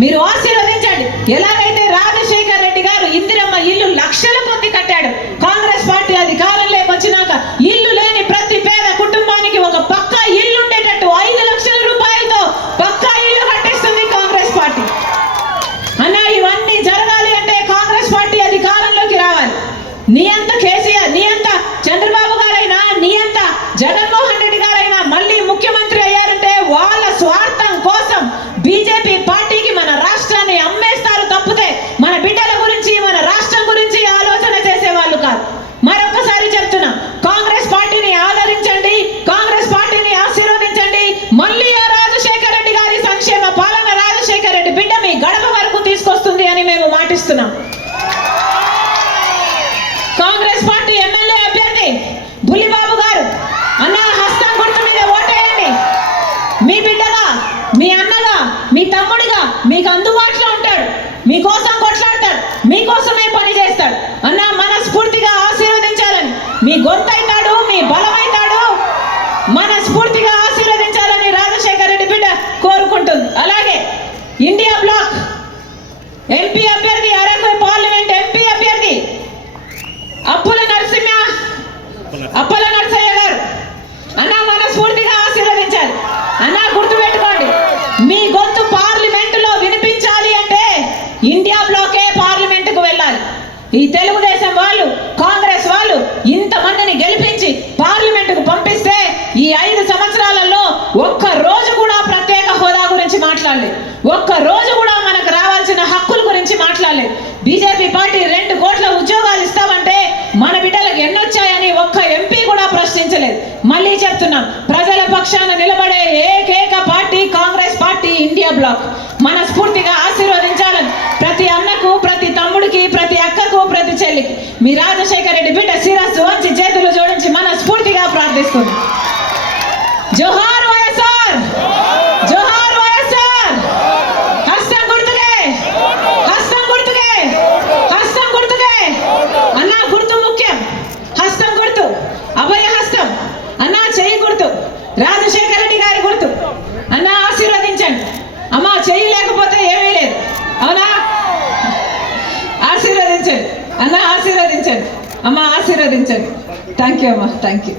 మీరు ఆశీర్వదించండి. ఎలాగైతే రాజశేఖర్ రెడ్డి గారు ఇందిరమ్మ ఇల్లు లక్షల కొద్ది కట్టాడు, కాంగ్రెస్ పార్టీ అధికారంలోకి వచ్చినాక ఇల్లు లేని ప్రతి పేద కుటుంబానికి ఒక పక్కా ఇల్లు ఉండేటట్టు 5 లక్షల రూపాయలతో పక్కా ఇల్లు కట్టిస్తుంది కాంగ్రెస్ పార్టీ. అన్న ఇవన్నీ జరగాలి అంటే కాంగ్రెస్ పార్టీ అధికారంలోకి రావాలి. నీ అంత కేసీఆర్, నీ అంత చంద్రబాబు గారైనా, నీ అంత జగన్మోహన్ రెడ్డి గారైనా మళ్ళీ ముఖ్యమంత్రి అయ్యారంటే వాళ్ళ స్వార్థం కోసం బీజేపీ పార్టీకి మన రాష్ట్రాన్ని అమ్మేస్తారు తప్పితే మన బిడ్డల గురించి, మన రాష్ట్రం గురించి ఆలోచన చేసేవాళ్ళు కాదు. మరొకసారి చెప్తున్నా, కాంగ్రెస్ పార్టీని ఆదరించండి, కాంగ్రెస్ పార్టీని ఆశీర్వదించండి. మళ్ళీ ఆ రాజశేఖర రెడ్డి గారి సంక్షేమ పాలన రాజశేఖర రెడ్డి బిడ్డ మీ గడప వరకు తీసుకొస్తుంది అని మేము మాటిస్తున్నాం. కాంగ్రెస్ పార్టీ ఎమ్మెల్యే అభ్యర్థి బుల్లిబాబు గారు, అన్న హస్తం గుర్తు మీద ఓటేయండి. మీ బిడ్డగా, మీ అన్నగా, మీ తమ్ముడిగా మీకు అందుబాటులో ఉంటాడు, మీకోసం కొట్లాడతాడు, మీకోసమే పని చేస్తాడు. అన్న మనస్ఫూర్తిగా ఆశీర్వదించాలని, మీ గొంతైతాడు, మీ బలమైతాడు, మనస్ఫూర్తిగా ఆశీర్వదించాలని రాజశేఖర రెడ్డి బిడ్డ కోరుకుంటుంది. అలాగే ఇండియా బ్లాక్ ఎంపీ అభ్యర్థి, అరకు పార్లమెంట్ ఎంపీ అభ్యర్థి అప్పల నరసయ్య గారు, అన్న మనస్ఫూర్తిగా ఆశీర్వదించాలి. అన్న గుర్తుపెట్టుకోండి, మీ గొంతు పార్లమెంటులో వినిపించాలి అంటే ఇండియా బ్లాకే పార్లమెంటుకు వెళ్ళాలి. ఈ తెలుగుదేశం వాళ్ళు, కాంగ్రెస్ వాళ్ళు ఇంతమందిని గెలిపించి పార్లమెంటుకు పంపిస్తే ఈ 5 సంవత్సరాలలో ఒక్క రోజు కూడా ప్రత్యేక హోదా గురించి మాట్లాడలేదు, ఒక్క రోజు కూడా మనకు రావాల్సిన హక్కుల గురించి మాట్లాడలేదు. బీజేపీ పార్టీ 2 కోట్ల ఉద్యోగాలు ఇస్తామంటే మన బిడ్డలకు ఎన్నొచ్చాయని ఒక్క ఎంపీ కూడా ప్రశ్నించలేదు. మళ్ళీ చెప్తున్నాం, ప్రజల పక్షాన నిలబడే ఏకైక party Congress party India bloc. మనస్ఫూర్తిగా ఆశీర్వదించాలని ప్రతి అన్నకు, ప్రతి తమ్ముడికి, ప్రతి అక్కకు, ప్రతి చెల్లికి మీ రాజశేఖర రెడ్డి బిడ్డ శిరస్సు వంచి చేతులు జోడించి మనస్ఫూర్తిగా ప్రార్థిస్తుంది. జోహార్ వైఎస్ఆర్, జోహార్ వైఎస్ఆర్. హస్తం గుర్తుకే, హస్తం గుర్తుకే, హస్తం గుర్తుకే. అన్న గుర్తు ముఖ్యం, హస్తం గుర్తు, అభయ హస్తం. అన్న చెయ్యి గుర్తు, రాజశేఖర రెడ్డి గారి గుర్తు. అన్న ఆశీర్వదించండి. అమ్మ చెయ్యి లేకపోతే ఏమీ లేదు, అవునా? ఆశీర్వదించండి అన్న, ఆశీర్వదించండి అమ్మ, ఆశీర్వదించండి. థ్యాంక్ యూ అమ్మ, థ్యాంక్ యూ.